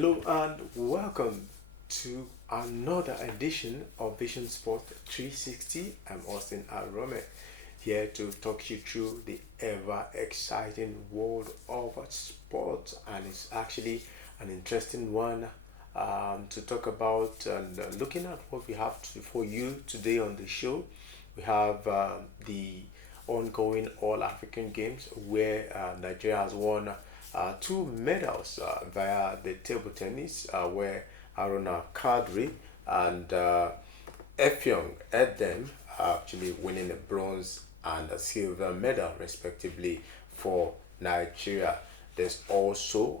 Hello and welcome to another edition of Vision Sport 360. I'm Austin Arome, here to talk you through the ever exciting world of sports, and it's actually an interesting one to talk about. And looking at what we have for you today on the show, we have the ongoing All African Games where Nigeria has won two medals via the table tennis, where Aruna Kadri and Effiong Edem actually winning a bronze and a silver medal respectively for Nigeria. There's also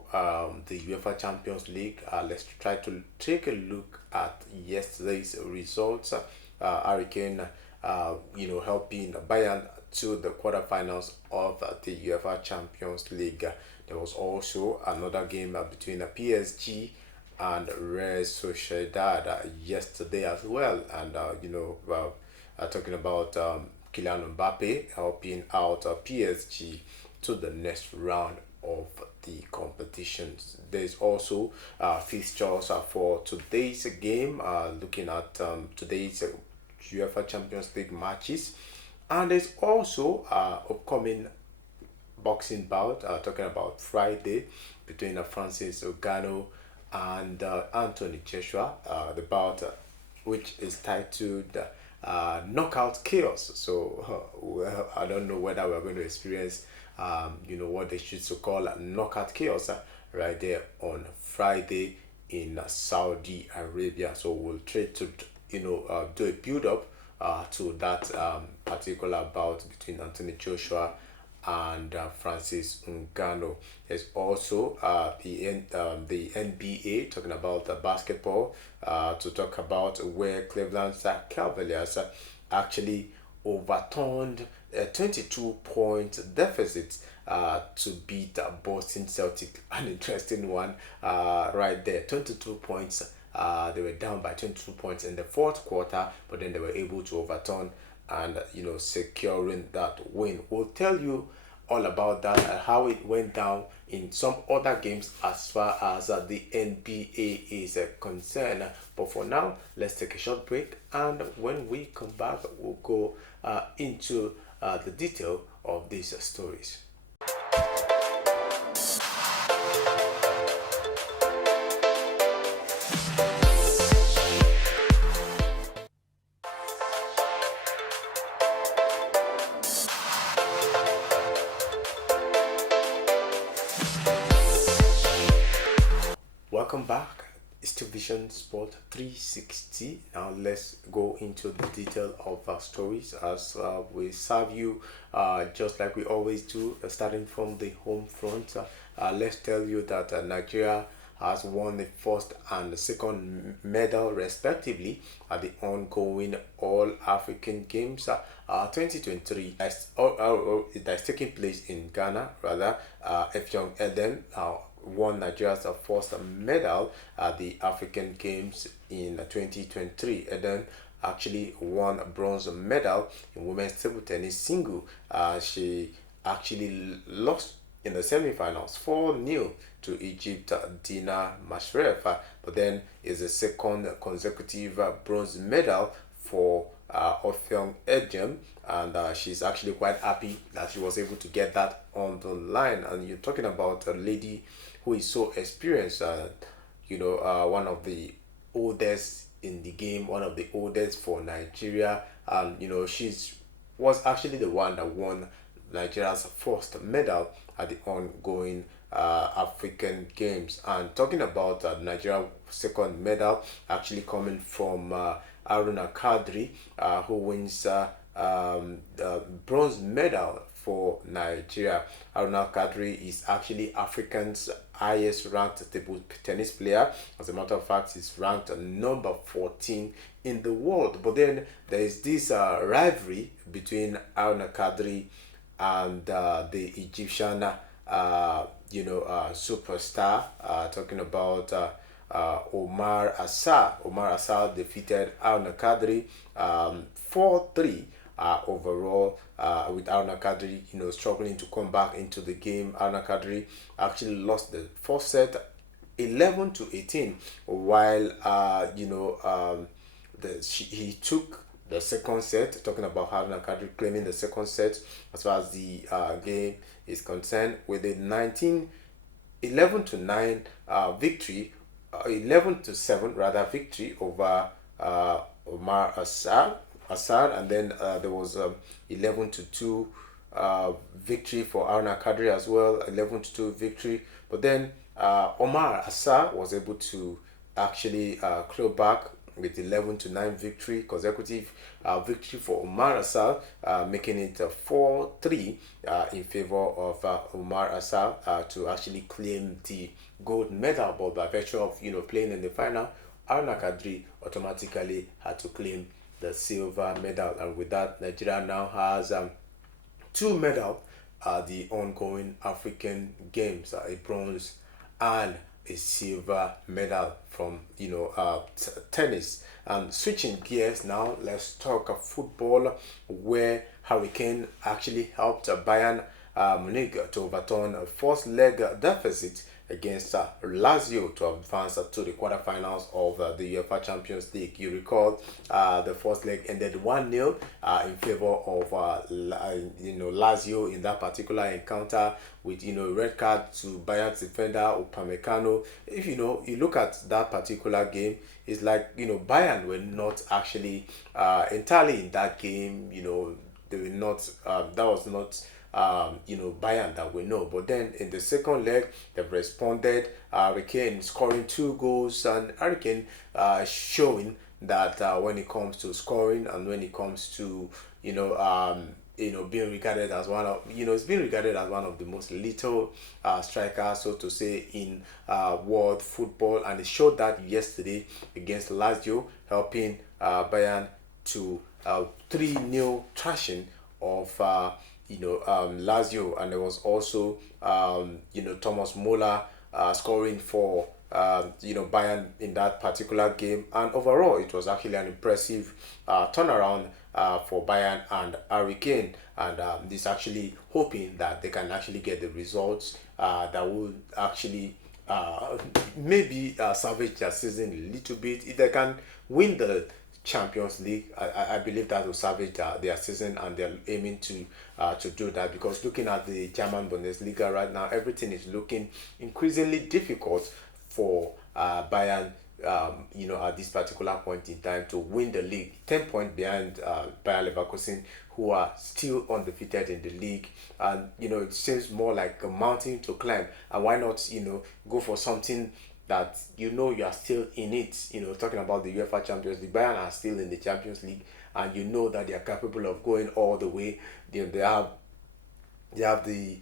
the UEFA Champions League. Let's try to take a look at yesterday's results. Hurricane, helping Bayern to the quarterfinals of the UEFA Champions League. There was also another game between PSG and Real Sociedad yesterday as well. And, talking about Kylian Mbappe helping out PSG to the next round of the competitions. There's also fixtures for today's game, looking at today's UEFA Champions League matches. And there's also upcoming boxing bout, talking about Friday between Francis Ngannou and Anthony Joshua, the bout which is titled Knockout Chaos. So, well, I don't know whether we're going to experience, what they should so call Knockout Chaos right there on Friday in Saudi Arabia. So, we'll try to, do a build up to that particular bout between Anthony Joshua and Francis Ngannou. There's also the NBA, talking about basketball, to talk about where Cleveland Cavaliers actually overturned a 22-point deficit to beat Boston Celtic. An interesting one right there. 22 points. They were down by 22 points in the fourth quarter, but then they were able to overturn and securing that win. We'll tell you all about that and how it went down in some other games as far as the NBA is concerned. But for now, let's take a short break, and when we come back, we'll go into the detail of these stories. Welcome back. It's to Vision Sport 360. Now let's go into the detail of our stories as we serve you just like we always do, starting from the home front. Let's tell you that Nigeria has won the first and the second medal respectively at the ongoing All African Games 2023 that's taking place in Ghana. Rather, Effiong Eden won Nigeria's first medal at the African Games in 2023. Eden actually won a bronze medal in women's table tennis single. She actually lost in the semi-finals 4-0 to Egypt Dina Mashreff, but then is the second consecutive bronze medal for Effiong Edem, and she's actually quite happy that she was able to get that on the line. And you're talking about a lady who is so experienced, one of the oldest in the game, one of the oldest for Nigeria, and she's was actually the one that won Nigeria's first medal at the ongoing African Games. And talking about Nigeria's second medal, actually coming from Aruna Kadri, who wins the bronze medal for Nigeria. Aruna Kadri is actually Africa's highest ranked table tennis player. As a matter of fact, he's ranked number 14 in the world. But then there is this rivalry between Aruna Kadri and the Egyptian superstar, talking about Omar Assar. Omar Assar defeated Aruna Kadri 4-3 overall, with Aruna Kadri struggling to come back into the game. Aruna Kadri actually lost the first set 11-18, while he took the second set, talking about Haruna Kadri claiming the second set as far as the game is concerned, with a 11-9 victory, 11-7 rather victory over Omar Assad, and then there was 11-2 victory for Arna Kadri as well, 11-2 victory. But then Omar Assad was able to actually claw back with 11-9 victory, consecutive victory for Omar Assad, making it 4-3 in favor of Omar Assad to actually claim the gold medal. But by virtue of playing in the final, Arna Kadri automatically had to claim the silver medal, and with that, Nigeria now has two medals at the ongoing African Games, a bronze and a silver medal from tennis. And switching gears now, let's talk football, where Hurricane actually helped Bayern Munich to overturn a first leg deficit against Lazio to advance to the quarterfinals of the UEFA Champions League. You recall the first leg ended 1-0 in favor of Lazio in that particular encounter, with red card to Bayern's defender Upamecano. If you look at that particular game, it's like Bayern were not actually entirely in that game. They were not. That was not Bayern that we know. But then in the second leg, they've responded. Hurricane scoring 2 goals, and Hurricane showing that when it comes to scoring and when it comes to being regarded as one of it's been regarded as one of the most lethal strikers, so to say, in world football, and it showed that yesterday against Lazio, helping Bayern to 3-0 thrashing of Lazio. And there was also Thomas Muller scoring for Bayern in that particular game, and overall it was actually an impressive turnaround for Bayern and Hurricane, and this actually hoping that they can actually get the results that will actually maybe salvage their season a little bit. If they can win the Champions League, I believe that will salvage their season, and they're aiming to do that, because looking at the German Bundesliga right now, everything is looking increasingly difficult for Bayern at this particular point in time to win the league. 10 points behind Bayer Leverkusen, who are still undefeated in the league, and it seems more like a mountain to climb. And why not go for something that you are still in it. Talking about the UEFA Champions League, Bayern are still in the Champions League, and that they are capable of going all the way. They have the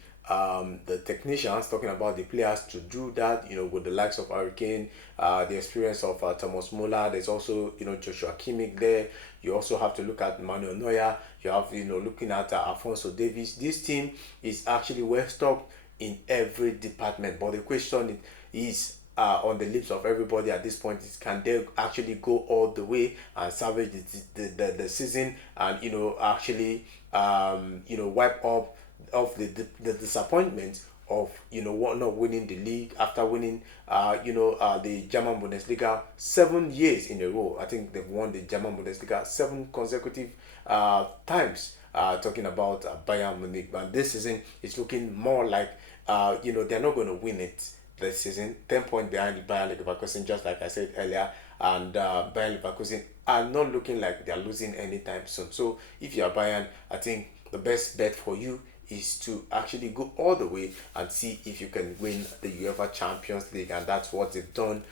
technicians, talking about the players, to do that, with the likes of Hurricane, the experience of Thomas Muller. There's also Joshua Kimmich there. You also have to look at Manuel Neuer. You have looking at Alphonso Davies. This team is actually well stocked in every department, but the question is on the lips of everybody at this point is, can they actually go all the way and salvage the season, and actually wipe up of the disappointment of not winning the league after winning the German Bundesliga 7 years in a row. I think they've won the German Bundesliga 7 consecutive times. Talking about Bayern Munich, but this season it's looking more like they're not going to win it this season. 10 points behind Bayer Leverkusen, just like I said earlier, and Bayer Leverkusen are not looking like they're losing anytime soon. So if you're Bayern, I think the best bet for you is to actually go all the way and see if you can win the UEFA Champions League, and that's what they've done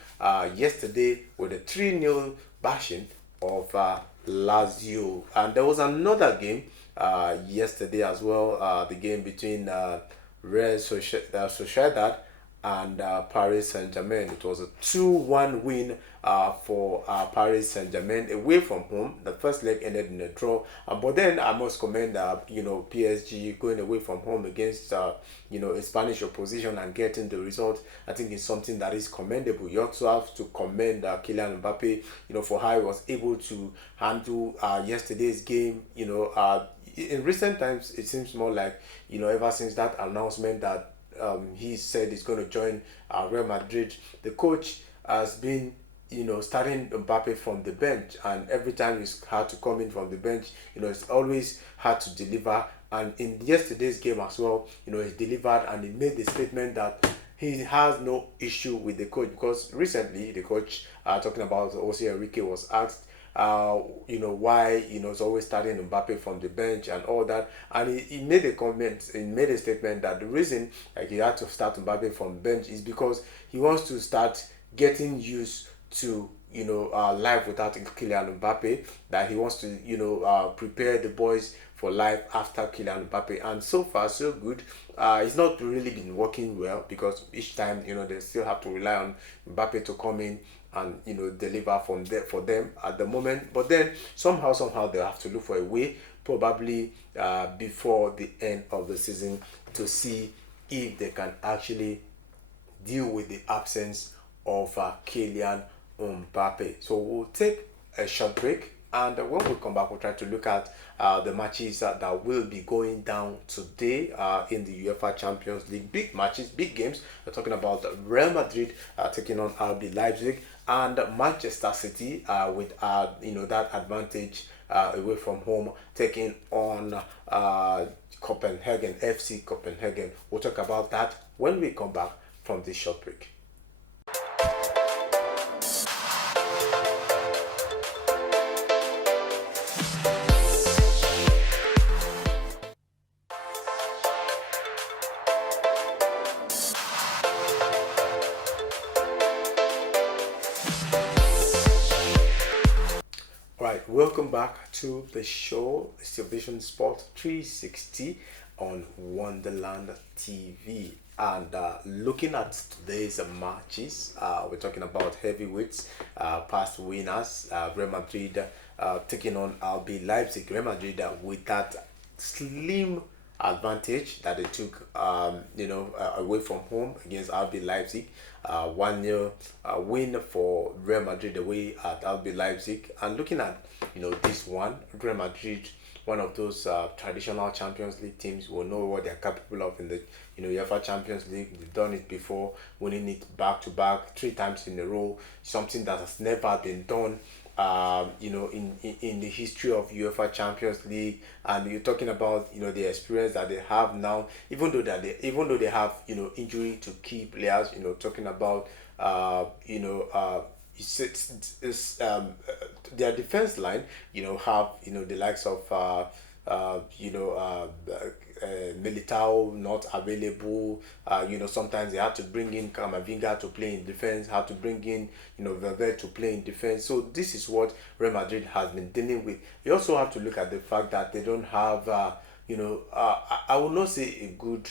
yesterday with a 3-0 bashing of Lazio. And there was another game yesterday as well, the game between Real Sociedad and Paris Saint-Germain. It was a 2-1 win for Paris Saint-Germain away from home. The first leg ended in a draw, but then I must commend PSG going away from home against a Spanish opposition and getting the result. I think it's something that is commendable. You also have to commend Kylian Mbappe, for how he was able to handle yesterday's game. In recent times, it seems more like ever since that announcement that he said he's going to join Real Madrid. The coach has been, starting Mbappe from the bench, and every time he's had to come in from the bench, it's always had to deliver. And in yesterday's game as well, he delivered, and he made the statement that he has no issue with the coach, because recently the coach, talking about Jose Enrique, was asked, why, it's always starting Mbappe from the bench and all that. And he made a comment, he made a statement that the reason like he had to start Mbappe from bench is because he wants to start getting used to life without Kylian Mbappe, that he wants to prepare the boys for life after Kylian Mbappe. And so far so good. It's not really been working well, because each time they still have to rely on Mbappe to come in and deliver from there for them at the moment. But then somehow they have to look for a way, probably before the end of the season, to see if they can actually deal with the absence of Kylian Mbappe. So we'll take a short break, and when we come back, we'll try to look at the matches that will be going down today in the UEFA Champions League. Big matches, big games. We're talking about Real Madrid taking on RB Leipzig, and Manchester City with that advantage away from home, taking on Copenhagen, FC Copenhagen. We'll talk about that when we come back from this short break. Right, welcome back to the show. It's your Vision Sport 360 on Wonderland TV. And looking at today's matches, we're talking about heavyweights, past winners, Real Madrid taking on RB Leipzig. Real Madrid with that slim advantage that they took, away from home against RB Leipzig. 1-0 win for Real Madrid away at RB Leipzig. And looking at this one, Real Madrid, one of those traditional Champions League teams, will know what they're capable of in the UEFA Champions League. They've done it before, winning it back to back 3 times in a row, something that has never been done in the history of UEFA Champions League. And you're talking about the experience that they have now, even though they have injury to key players. Talking about their defense line have the likes of Militao not available. Sometimes they had to bring in Camavinga to play in defense, had to bring in Valverde to play in defense. So this is what Real Madrid has been dealing with. You also have to look at the fact that they don't have I will not say a good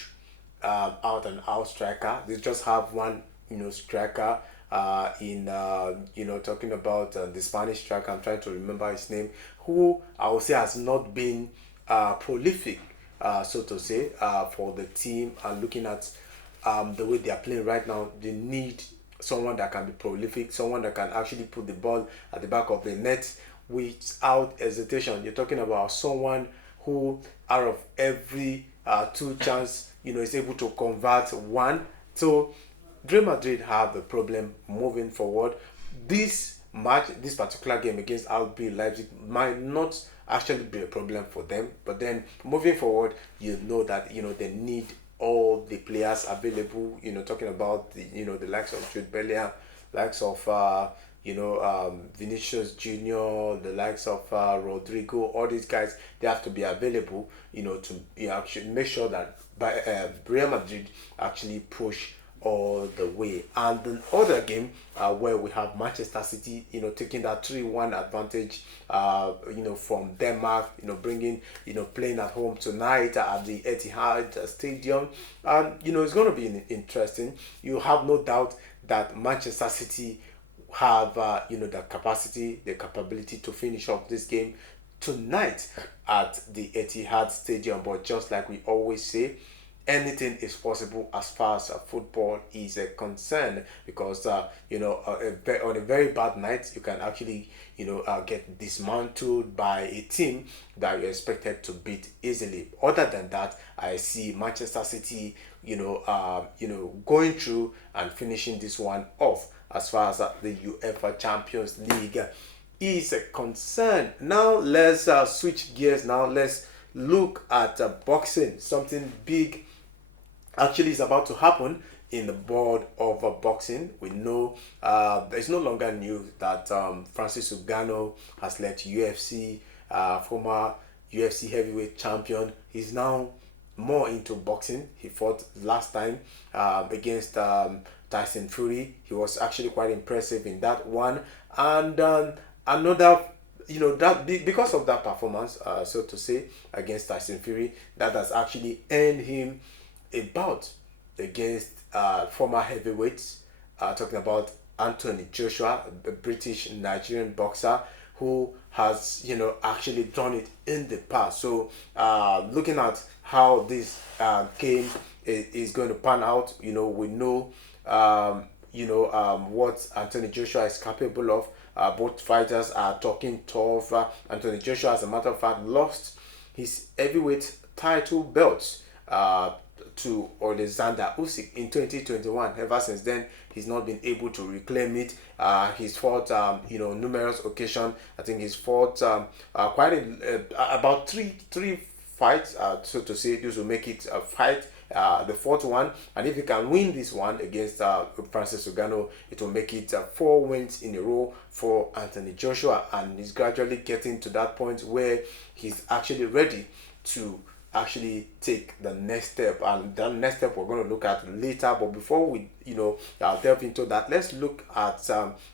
out and out striker. They just have one striker talking about the Spanish striker. I'm trying to remember his name, who I would say has not been prolific, so to say, for the team. And looking at the way they are playing right now, they need someone that can be prolific, someone that can actually put the ball at the back of the net without hesitation. You're talking about someone who, out of every 2 chance, is able to convert 1. So Real Madrid have the problem moving forward. This particular game against RB Leipzig might not actually be a problem for them, but then moving forward, that they need all the players available. Talking about the likes of Jude Bellingham, likes of Vinicius Junior, the likes of Rodrigo. All these guys, they have to be available to actually make sure that Real Madrid actually push all the way. And the other game where we have Manchester City taking that 3-1 advantage from Denmark, bringing playing at home tonight at the Etihad Stadium. And it's going to be interesting. You have no doubt that Manchester City have the capacity, the capability to finish off this game tonight at the Etihad Stadium. But just like we always say, anything is possible as far as football is concerned, because on a very bad night you can actually get dismantled by a team that you're expected to beat easily. Other than that, I see Manchester City going through and finishing this one off as far as the UEFA Champions League is concerned. Now let's switch gears. Now let's look at boxing. Something big actually is about to happen in the world of boxing. We know it's no longer news that Francis Ngannou has left UFC, former UFC heavyweight champion. He's now more into boxing. He fought last time against Tyson Fury. He was actually quite impressive in that one. And another, that because of that performance, so to say, against Tyson Fury, that has actually earned him a bout against former heavyweights, talking about Anthony Joshua, a British Nigerian boxer who has actually done it in the past. So looking at how this game is going to pan out, we know what Anthony Joshua is capable of. Both fighters are talking tough. Anthony Joshua, as a matter of fact, lost his heavyweight title belt to Alexander Usyk in 2021. Ever since then, he's not been able to reclaim it. He's fought, numerous occasions. I think he's fought about three fights, so to say. This will make it a fight. The fourth one, and if he can win this one against Francis Ngannou, it will make it 4 wins in a row for Anthony Joshua, and he's gradually getting to that point where he's actually ready to actually take the next step, and that next step we're going to look at later. But before we delve into that, let's look at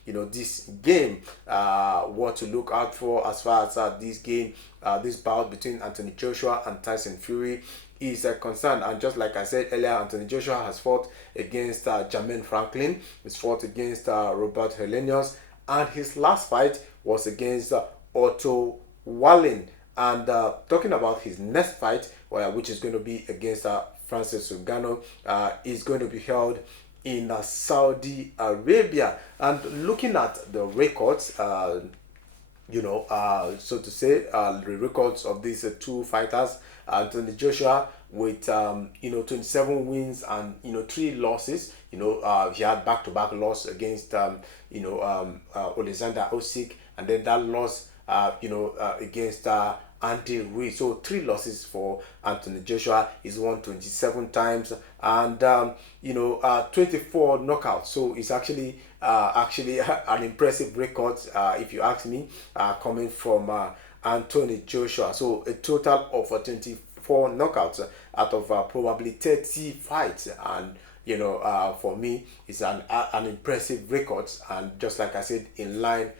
this game, what to look out for as far as this game, this bout between Anthony Joshua and Tyson Fury is concerned. And just like I said earlier, Anthony Joshua has fought against Jermaine Franklin. He's fought against Robert Helenius, and his last fight was against Otto Wallin. And talking about his next fight, which is going to be against Francis Ngannou, is going to be held in Saudi Arabia. And looking at the records, so to say, the records of these two fighters, Anthony Joshua with 27 wins and 3 losses. He had back-to-back loss against Alexander Usyk, and then that loss against Andy Ruiz. So 3 losses for Anthony Joshua. He's won 27 times and 24 knockouts. So it's actually an impressive record, if you ask me, coming from Anthony Joshua. So a total of 24 knockouts out of probably 30 fights, and for me, it's an impressive record, and just like I said, in line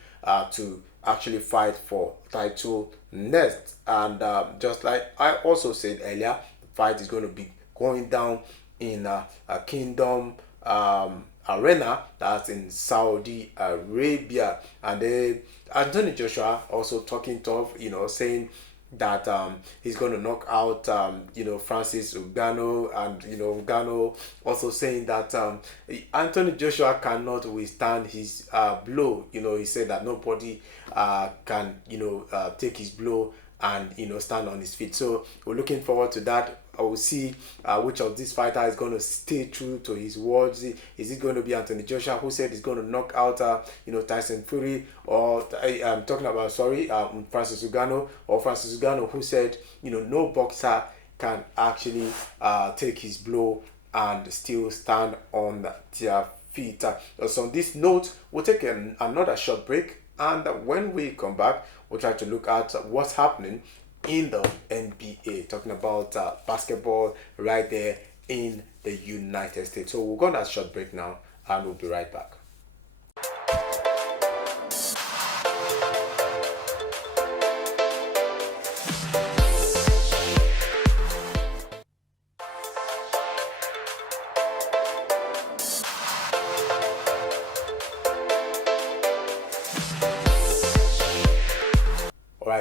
to actually fight for title next. And just like I also said earlier, the fight is going to be going down in a Kingdom Arena, that's in Saudi Arabia. And Anthony Joshua also talking tough, saying that he's going to knock out Francis Ngannou, and Ngannou also saying that Anthony Joshua cannot withstand his blow. He said that nobody can take his blow and stand on his feet. So we're looking forward to that. I will see which of these fighters is going to stay true to his words. Is it going to be Anthony Joshua, who said he's going to knock out Tyson Fury, or I'm talking about Francis Ngannou, or Francis Ngannou, who said no boxer can actually take his blow and still stand on their feet. So on this note, we'll take another short break, and when we come back, we'll try to look at what's happening in the NBA, talking about basketball right there in the United States. So we'll go on that short break now, and we'll be right back.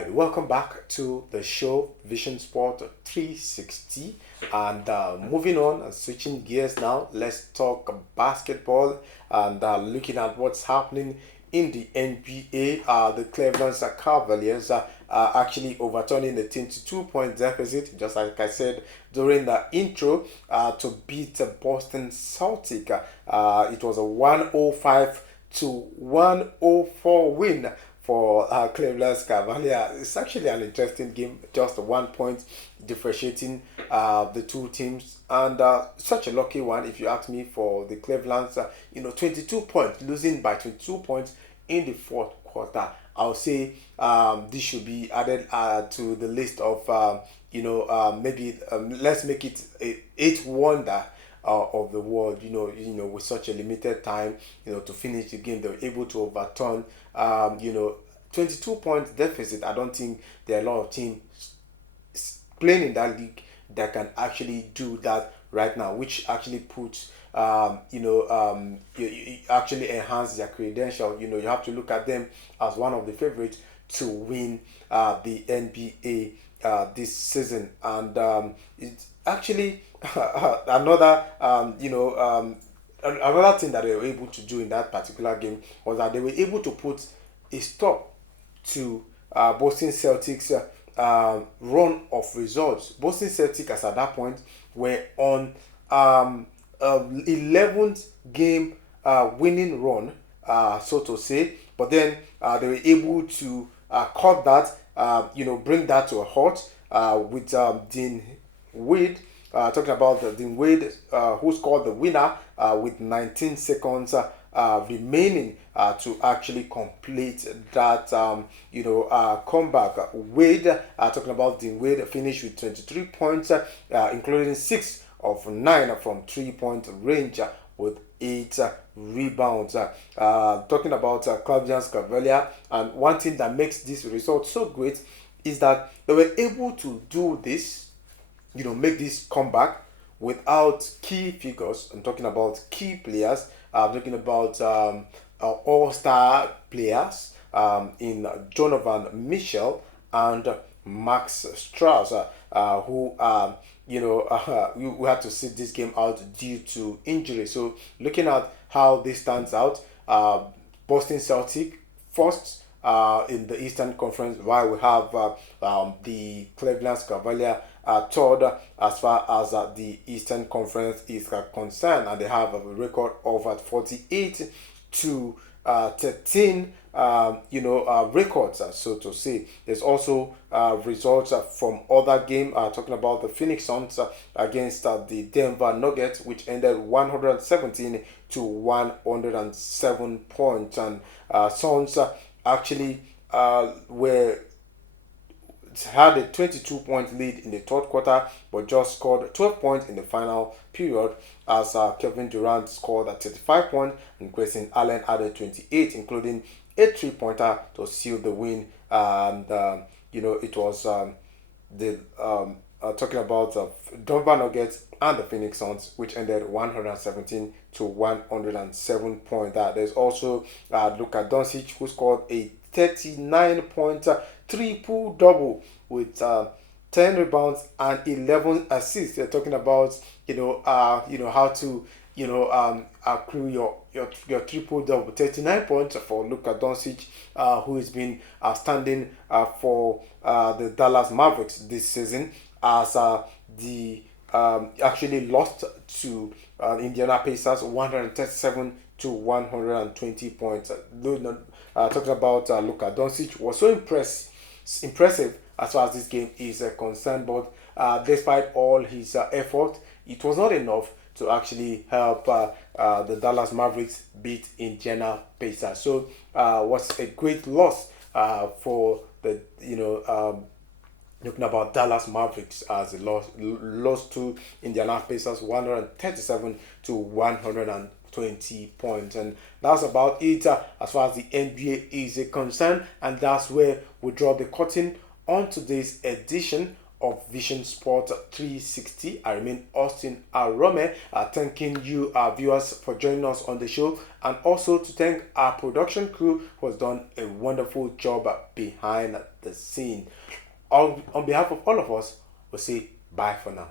Welcome back to the show Vision Sport 360, And moving on and switching gears now, let's talk basketball and looking at what's happening in the NBA. The Cleveland Cavaliers are actually overturning the 22-point deficit, just like I said during the intro, to beat Boston Celtic. It was a 105 to 104 win for Cleveland Cavaliers. It's actually an interesting game, just 1 point differentiating the two teams, and such a lucky one, if you ask me, for the Cleveland's. 22 points, losing by 22 points in the fourth quarter. I'll say this should be added to the list of maybe let's make it a eighth wonder of the world. With such a limited time, to finish the game, they were able to overturn 22 points deficit. I don't think there are a lot of teams playing in that league that can actually do that right now, which actually puts you actually enhance their credential. You have to look at them as one of the favorites to win the NBA this season. And it's actually another another thing that they were able to do in that particular game was that they were able to put a stop to Boston Celtics run of results. Boston Celtics, as at that point, were on 11th game winning run, so to say. But then they were able to cut that, bring that to a halt with Dean Wade. Talking about Dean Wade, who scored the winner with 19 seconds remaining to actually complete that comeback. Wade, talking about Dean Wade, finished with 23 points, including 6 of 9 from 3-point range, with 8 rebounds. Talking about Cleveland Cavaliers, and one thing that makes this result so great is that they were able to do this, make this comeback without key figures. I'm talking about key players. I'm talking about all-star players in Donovan Mitchell and Max Strauss, who we had to sit this game out due to injury. So looking at how this stands out, Boston Celtic first in the Eastern Conference, while we have the Cleveland Cavaliers third as far as the Eastern Conference is concerned, and they have a record of 48 to 13 records, so to say. There's also results from other games, talking about the Phoenix Suns against the Denver Nuggets, which ended 117 to 107 points. And Suns actually had a 22-point lead in the third quarter, but just scored 12 points in the final period, as Kevin Durant scored 35 points and Grayson Allen added 28, including a 3-pointer to seal the win. And it was talking about Denver Nuggets and the Phoenix Suns, which ended 117 to 107 points. There's also Luka Doncic, who scored a 39-point triple-double with 10 rebounds and 11 assists. They're talking about how to accrue your triple-double. 39 points for Luka Doncic, who has been outstanding for the Dallas Mavericks this season, as the actually lost to Indiana Pacers 137 to 120 points. Talking about Luka Doncic, was so impressive as far as this game is concerned, but despite all his effort, it was not enough to actually help the Dallas Mavericks beat Indiana Pacers. So was a great loss for the looking about Dallas Mavericks, as they lost to Indiana Pacers 137 to 120 points. And that's about it as far as the NBA is concerned, and that's where we draw the curtain on today's edition of Vision Sport 360. I remain Austin Arome, thanking you, our viewers, for joining us on the show, and also to thank our production crew, who has done a wonderful job behind the scene. On behalf of all of us, we'll say bye for now.